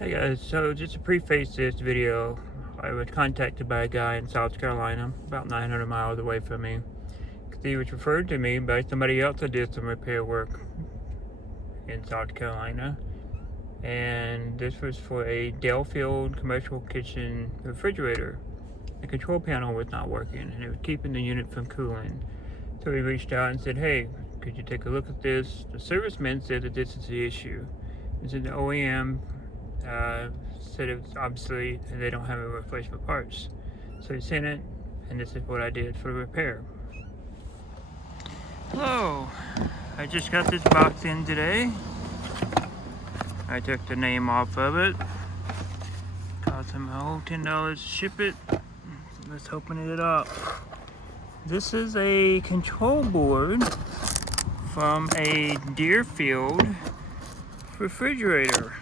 Hey guys, so just to preface this video, I was contacted by a guy in South Carolina, about 900 miles away from me. He was referred to me by somebody else that did some repair work in South Carolina. And this was for a Delfield commercial kitchen refrigerator. The control panel was not working and it was keeping the unit from cooling. So we reached out and said, hey, could you take a look at this? The serviceman said that this is the issue. This is the OEM said it's obsolete and they don't have a replacement parts. So he sent it, and this is what I did for the repair. Hello, I just got this box in today. I took the name off of it. Cost him a whole $10 to ship it. Let's open it up. This is a control board from a Delfield refrigerator.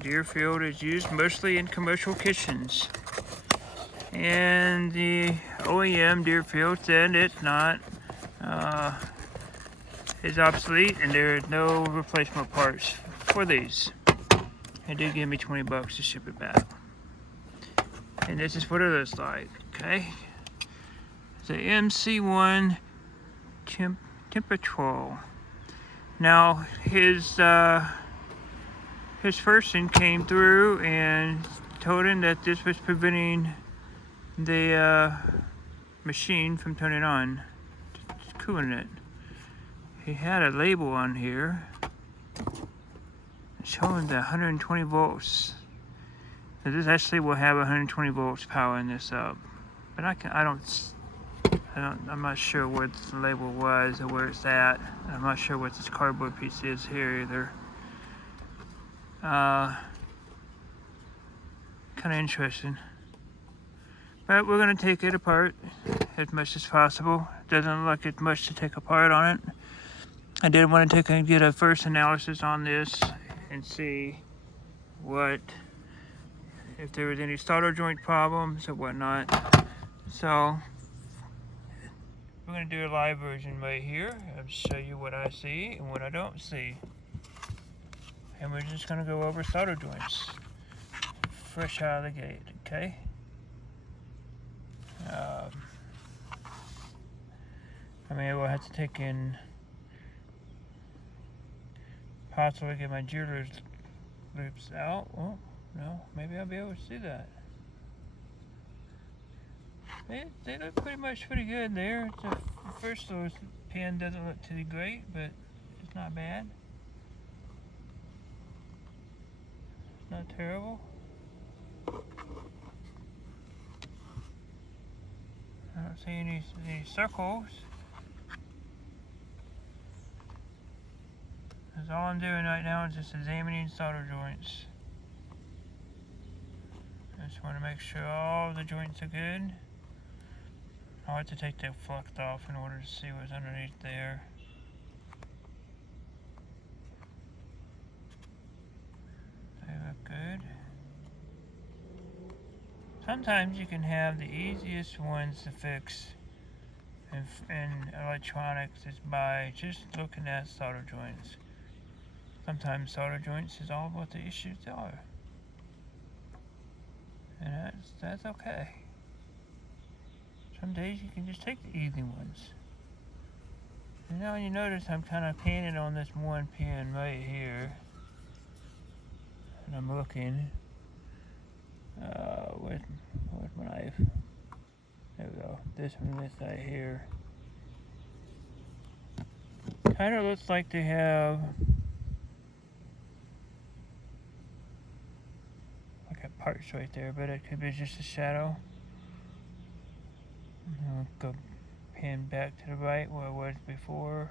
Delfield is used mostly in commercial kitchens. And the OEM Delfield said it's not, is obsolete and there are no replacement parts for these. They did give me 20 bucks to ship it back. And this is what it looks like, okay? It's a mc1 tempatrol. Now his person came through and told him that this was preventing the machine from turning on, just cooling it. He had a label on here showing the 120 volts. So this actually will have 120 volts powering this up. But I'm not sure what the label was or where it's at. I'm not sure what this cardboard piece is here either. Kind of interesting. But we're going to take it apart as much as possible. Doesn't look like much to take apart on it. I did want to get a first analysis on this and see if there was any solder joint problems or whatnot. So we're going to do a live version right here. I'll show you what I see and what I don't see. And we're just going to go over solder joints fresh out of the gate, okay? I will have to take in, possibly get my jeweler's loops out. Oh, no, maybe I'll be able to see that. They look pretty good there. The first little pin doesn't look too great, but it's not bad. It's not terrible. I don't see any circles. Because all I'm doing right now is just examining solder joints. I just want to make sure all the joints are good. I'll have to take the flux off in order to see what's underneath there. They look good. Sometimes you can have the easiest ones to fix in electronics is by just looking at solder joints. Sometimes solder joints is all what the issues are. And that's okay. Some days you can just take the easy ones. And now you notice I'm kind of painted on this one pin right here. And I'm looking with my knife. There we go. This side here. Kind of looks like they have like a parts right there, but it could be just a shadow. I'll go pin back to the right where it was before.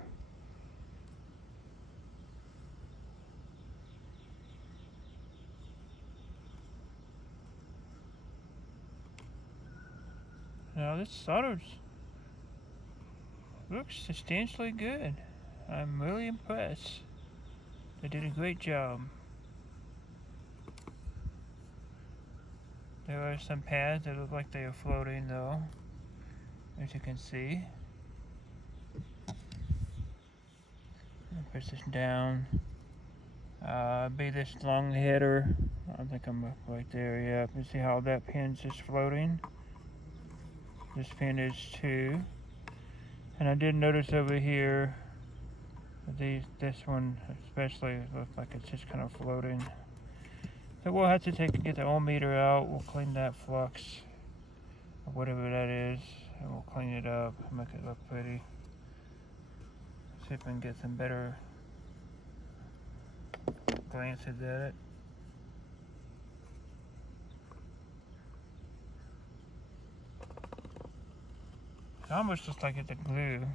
Now this solder looks substantially good. I'm really impressed. They did a great job. There are some pads that look like they are floating though, as you can see. I'll push this down. Be this long header. I think I'm right there. Yeah, you see how that pin's just floating? This pin is too. And I did notice over here, this one especially looks like it's just kind of floating. So we'll have to get the ohm meter out. We'll clean that flux, or whatever that is, and we'll clean it up, make it look pretty. See if we can get some better glances at it. It almost looks like it's a glue.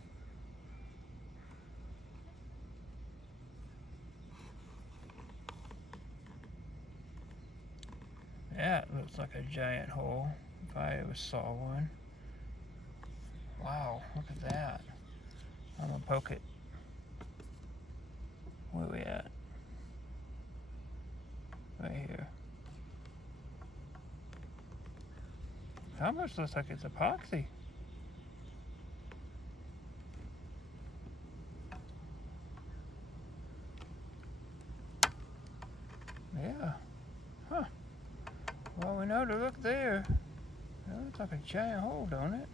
That looks like a giant hole, if I ever saw one. Wow, look at that. I'm gonna poke it. Where we at? Right here. It almost looks like it's epoxy. Yeah. Huh. Well, we know to look there. It looks like a giant hole, don't it?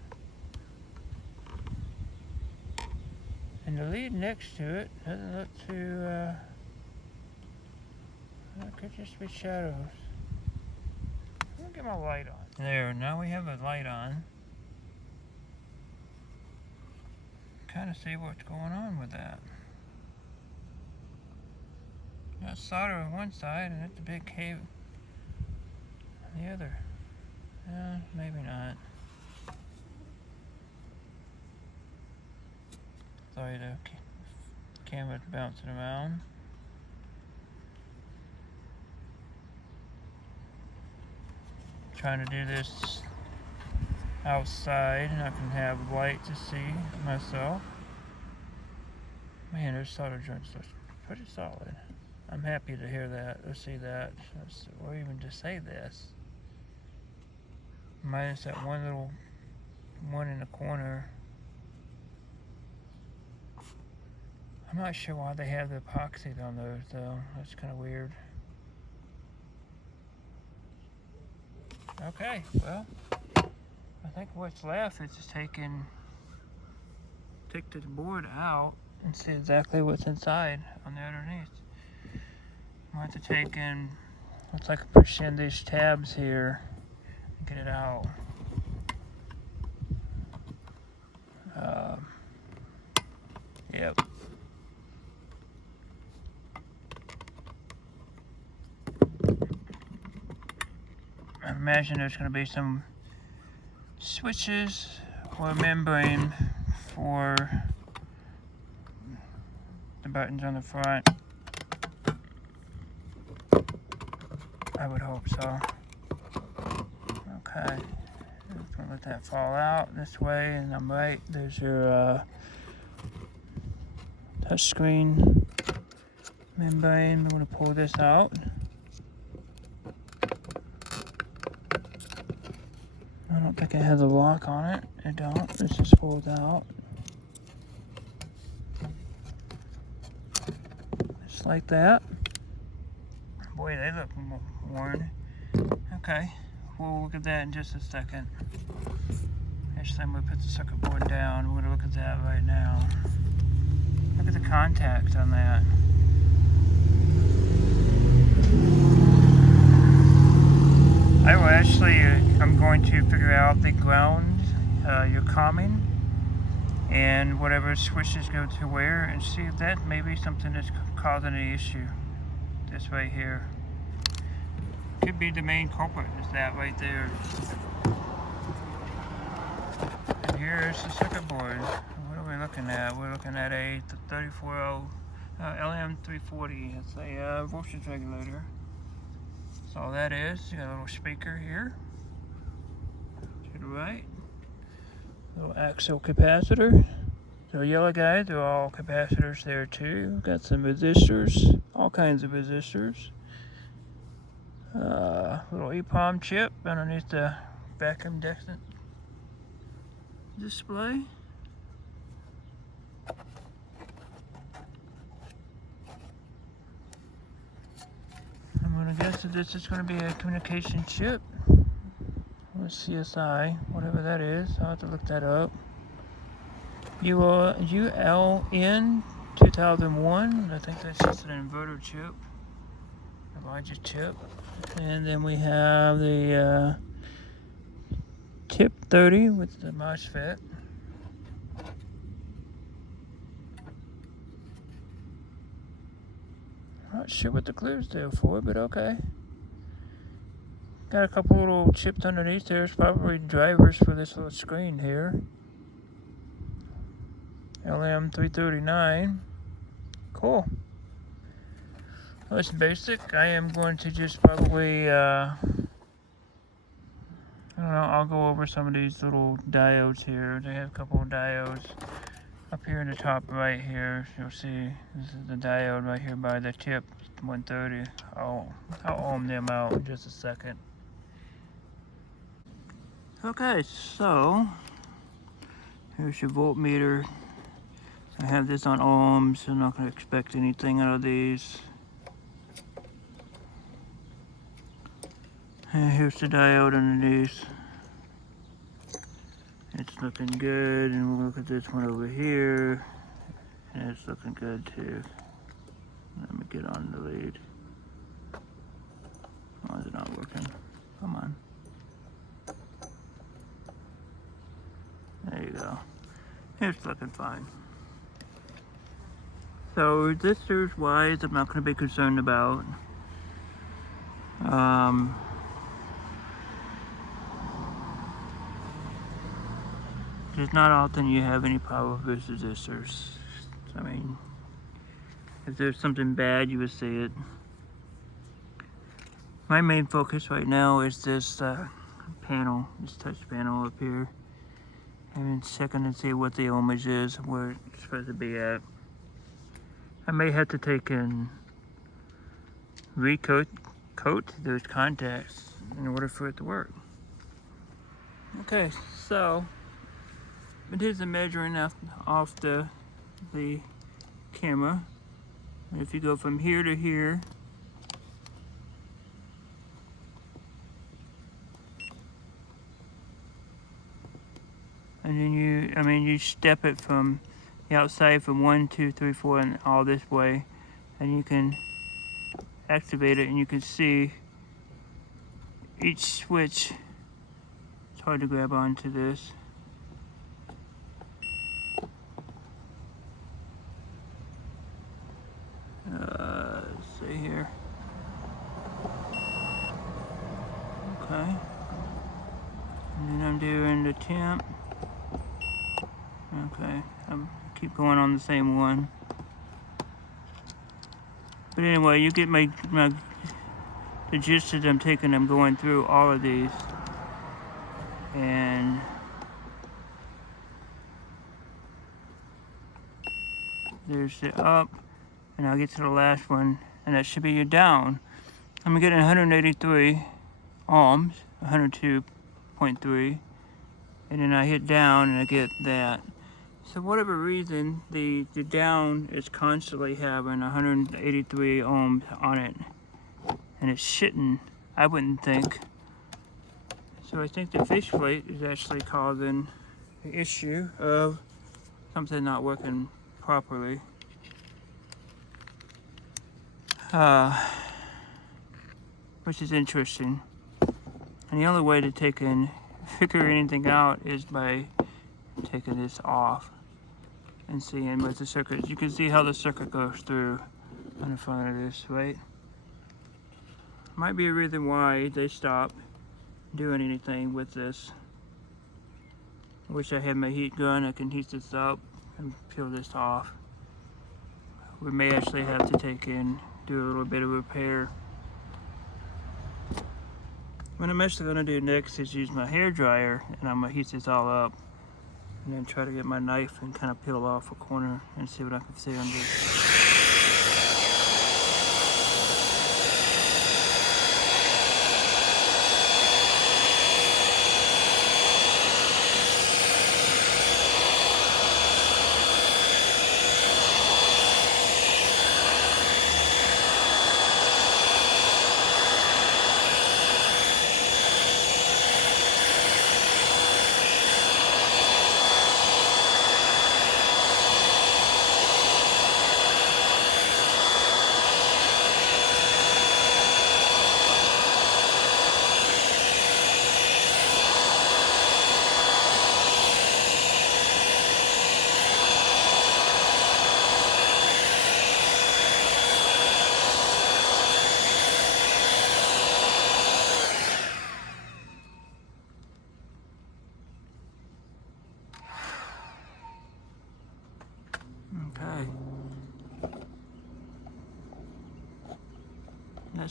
And the lead next to it doesn't look too, it could just be shadows. Let me get my light on. There, now we have a light on. Kind of see what's going on with that. Got solder on one side and it's a big cave on the other. Maybe not. Sorry, the camera's bouncing around. Trying to do this outside and I can have light to see myself. Man, those solder joints look pretty solid. I'm happy to hear that, or see that, or even to say this. Minus that one little one in the corner. I'm not sure why they have the epoxy on those though. That's kind of weird. Okay, well, I think what's left is just take the board out and see exactly what's inside on the underneath. I'm going to have to take in, looks like push in these tabs here and get it out. Yep. I imagine there's going to be some switches or membrane for the buttons on the front. I would hope so. Okay, just gonna let that fall out this way, and I'm right. There's your touch screen membrane. I'm gonna pull this out. I don't think it has a lock on it. It don't. It's just pulled out. Just like that. Boy, they look worn. Okay, we'll look at that in just a second. Actually, I'm going to put the circuit board down. We're going to look at that right now. Look at the contact on that. I will actually, I'm going to figure out the ground you're calming and whatever switches go to where, and see if that may be something that's causing the issue. This right here. Could be the main culprit, is that right there. And here's the circuit board. What are we looking at? We're looking at a 340 LM340. It's a voltage regulator. That's all that is. You got a little speaker here to the right. Little axial capacitor. So yellow guys, they're all capacitors there too. Got some resistors, all kinds of resistors. Little EEPROM chip underneath the vacuum display. I guess this is going to be a communication chip. Or CSI, whatever that is. I'll have to look that up. ULN 2001. I think that's just an inverter chip. A larger chip. And then we have the tip 30 with the MOSFET. Not sure what the glue's there for, but okay. Got a couple little chips underneath there. It's probably drivers for this little screen here. LM339. Cool. Well, it's basic. I am going to just probably, I don't know, I'll go over some of these little diodes here. They have a couple of diodes up here in the top right here. You'll see this is the diode right here by the tip 130. I'll ohm them out in just a second. Okay, so here's your voltmeter. I have this on ohms. I'm not going to expect anything out of these. And here's the diode underneath. It's looking good, and we'll look at this one over here, and it's looking good too. Let me get on the lead. Why is it not working? Come on. There you go. It's looking fine. So resistors wise, I'm not going to be concerned about. It's not often you have any power with resistors. I mean, if there's something bad, you would see it. My main focus right now is this panel, this touch panel up here. And checking and see what the ohmage is, where it's supposed to be at. I may have to take and recoat those contacts in order for it to work. Okay, so it is a measuring off the camera. And if you go from here to here, and then you step it from the outside from 1, 2, 3, 4, and all this way, and you can activate it, and you can see each switch. It's hard to grab onto this. Let's see here. Okay. And then I'm doing the temp. Okay, I keep going on the same one. But anyway, you get the gist of them taking. I'm going through all of these, and there's the up, and I'll get to the last one, and that should be your down. I'm getting 183 ohms, 102.3, and then I hit down and I get that. So whatever reason, the down is constantly having 183 ohms on it, and it shouldn't, I wouldn't think. So I think the fish plate is actually causing the issue of something not working properly. Which is interesting. And the only way to figure anything out is by taking this off and seeing what the circuit. You can see how the circuit goes through on the front of this, right? Might be a reason why they stopped doing anything with this. I wish I had my heat gun. I can heat this up and peel this off. We may actually have to do a little bit of repair. What I'm actually going to do next is use my hair dryer, and I'm going to heat this all up, and then try to get my knife and kind of peel off a corner and see what I can see under it.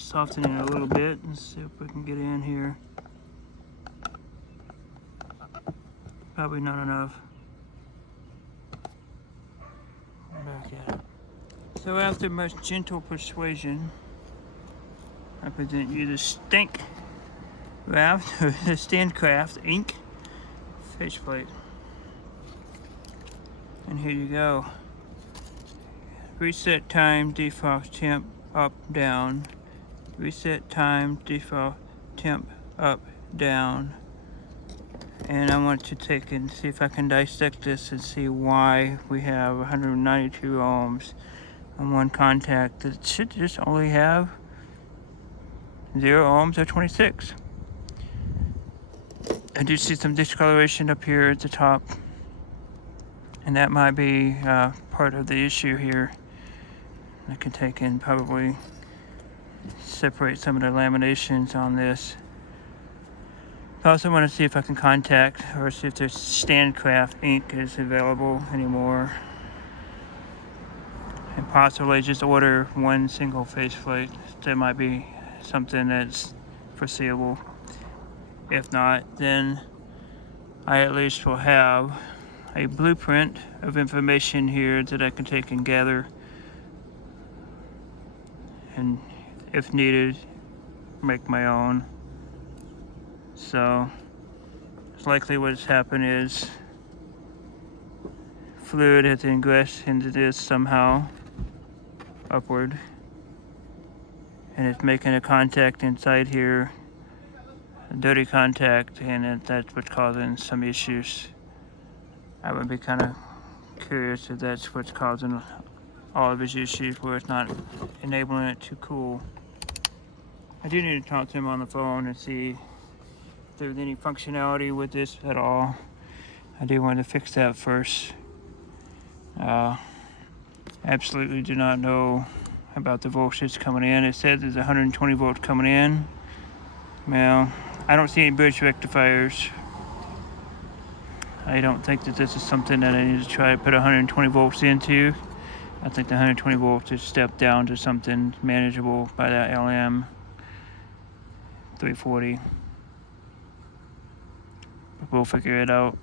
soften it a little bit and see if we can get in here. Probably not enough. Back at it. So after much gentle persuasion, I present you the Standcraft Ink faceplate. And here you go. Reset time, default temp, up, down. Reset time, default temp, up, down. And I want to take and see if I can dissect this and see why we have 192 ohms on one contact that should just only have 0 ohms or 26. I do see some discoloration up here at the top, and that might be part of the issue here. I can take and probably separate some of the laminations on this. I also want to see if I can contact or see if there's Standcraft ink is available anymore, and possibly just order one single faceplate. That might be something that's foreseeable. If not, then I at least will have a blueprint of information here that I can take and gather, and if needed, make my own. So it's likely what's happened is fluid has ingressed into this somehow upward, and it's making a contact inside here, a dirty contact, and that's what's causing some issues. I would be kind of curious if that's what's causing all of his issues, where it's not enabling it to cool. I do need to talk to him on the phone and see if there's any functionality with this at all. I do want to fix that first. Absolutely do not know about the voltage coming in. It said there's 120 volts coming in. Well, I don't see any bridge rectifiers. I don't think that this is something that I need to try to put 120 volts into. I think the 120 volts is stepped down to something manageable by that LM 340. We'll figure it out.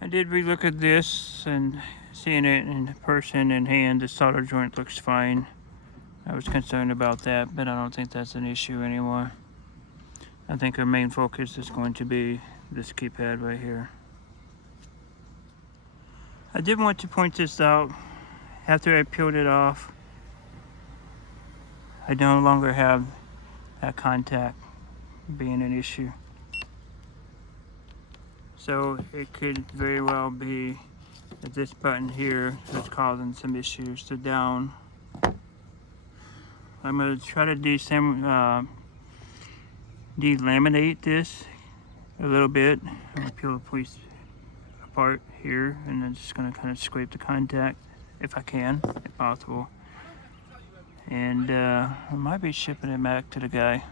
I did relook at this, and seeing it in person in hand, the solder joint looks fine. I was concerned about that, but I don't think that's an issue anymore. I think our main focus is going to be this keypad right here. I did want to point this out. After I peeled it off, I no longer have that contact being an issue. So it could very well be that this button here is causing some issues. The down. I'm going to try to delaminate this a little bit. I'm going to peel the piece apart here, and then just going to kind of scrape the contact if I can, if possible. And I might be shipping it back to the guy.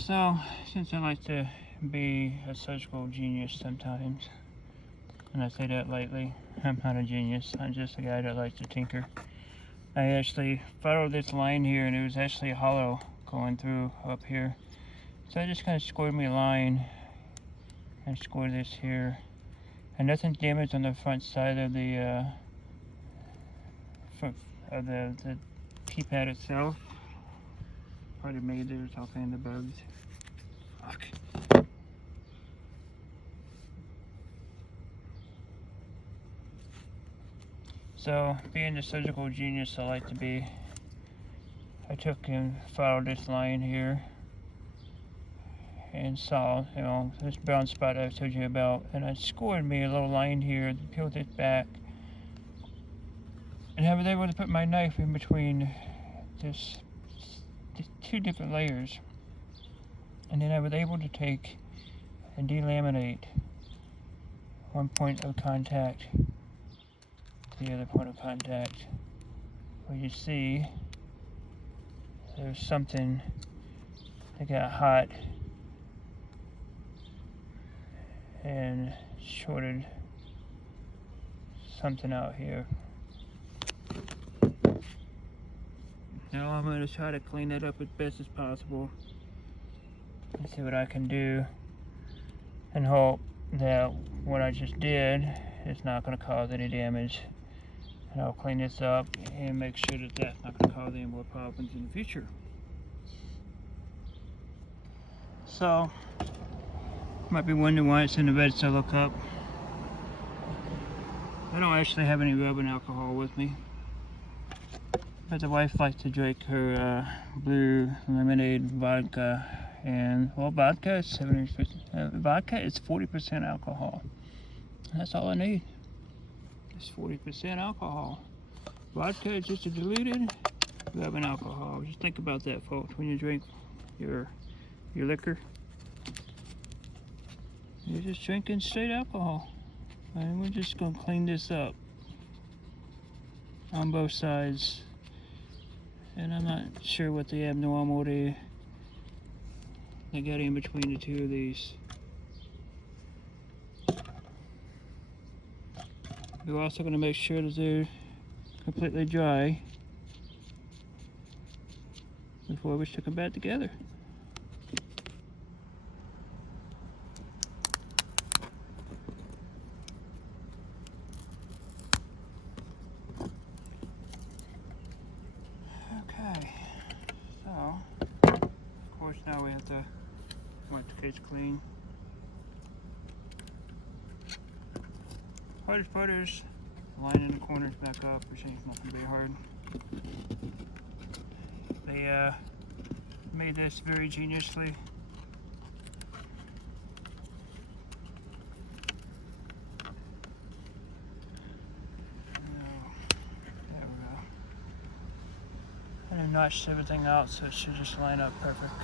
So, since I like to be a surgical genius sometimes, and I say that lightly, I'm not a genius, I'm just a guy that likes to tinker. I actually followed this line here, and it was actually hollow going through up here. So I just kind of scored me a line and scored this here. And nothing damaged on the front side of the the keypad itself. Pardon me, there's all kinds of bugs. Fuck. So, being the surgical genius I like to be, I took and followed this line here and saw, this brown spot I told you about, and I scored me a little line here, peeled it back, and I was able to put my knife in between these two different layers, and then I was able to take and delaminate one point of contact to the other point of contact. Where you see there's something that got hot and shorted something out here. Now I'm going to try to clean it up as best as possible and see what I can do, and hope that what I just did is not going to cause any damage. And I'll clean this up and make sure that that's not going to cause any more problems in the future. So, might be wondering why it's in the red Solo cup. I don't actually have any rubbing alcohol with me, but the wife likes to drink her blue lemonade vodka, and well, vodka is 40% alcohol. That's all I need. It's 40% alcohol. Vodka is just a diluted rubbing alcohol. Just think about that, folks, when you drink your liquor. You're just drinking straight alcohol. And we're just going to clean this up on both sides. And I'm not sure what the abnormality they got in between the two of these. We're also going to make sure that they're completely dry before we stick them back together. Now we have to wipe the cage clean. Putters, lining the corners back up, which ain't nothing very hard. They made this very geniusly. There we go. And I notched everything out so it should just line up perfect.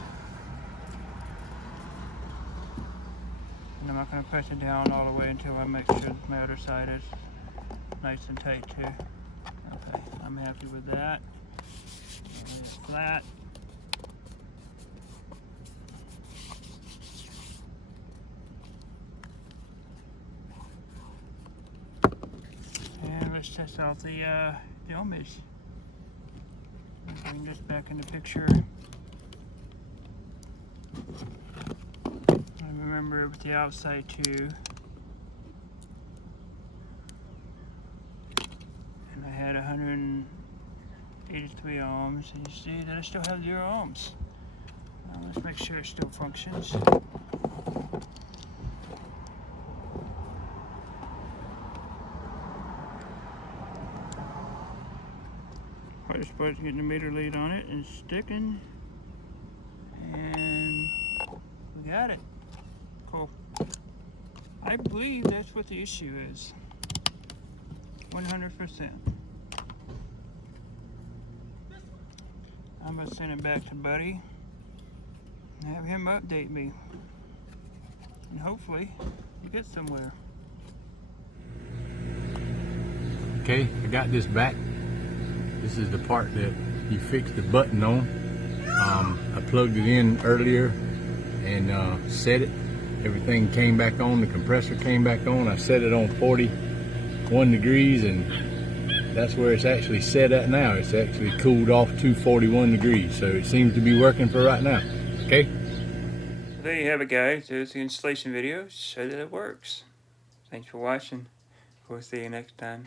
I'm not going to press it down all the way until I make sure my other side is nice and tight too. Okay, I'm happy with that. Lay it flat. And let's test out the image. Bring this back into picture. Remember with the outside too, and I had 183 ohms, and you see that I still have 0 ohms. Now let's make sure it still functions. Hardest part is getting the meter lead on it and sticking, and we got it. Cool. I believe that's what the issue is. 100%. I'm gonna send it back to Buddy and have him update me. And hopefully we'll get somewhere. Okay, I got this back. This is the part that you fixed the button on. I plugged it in earlier and set it. Everything came back on, the compressor came back on. I set it on 41 degrees, and that's where it's actually set at now. It's actually cooled off to 41 degrees, so it seems to be working for right now. Okay? There you have it, guys. There's the installation video. Show that it works. Thanks for watching. We'll see you next time.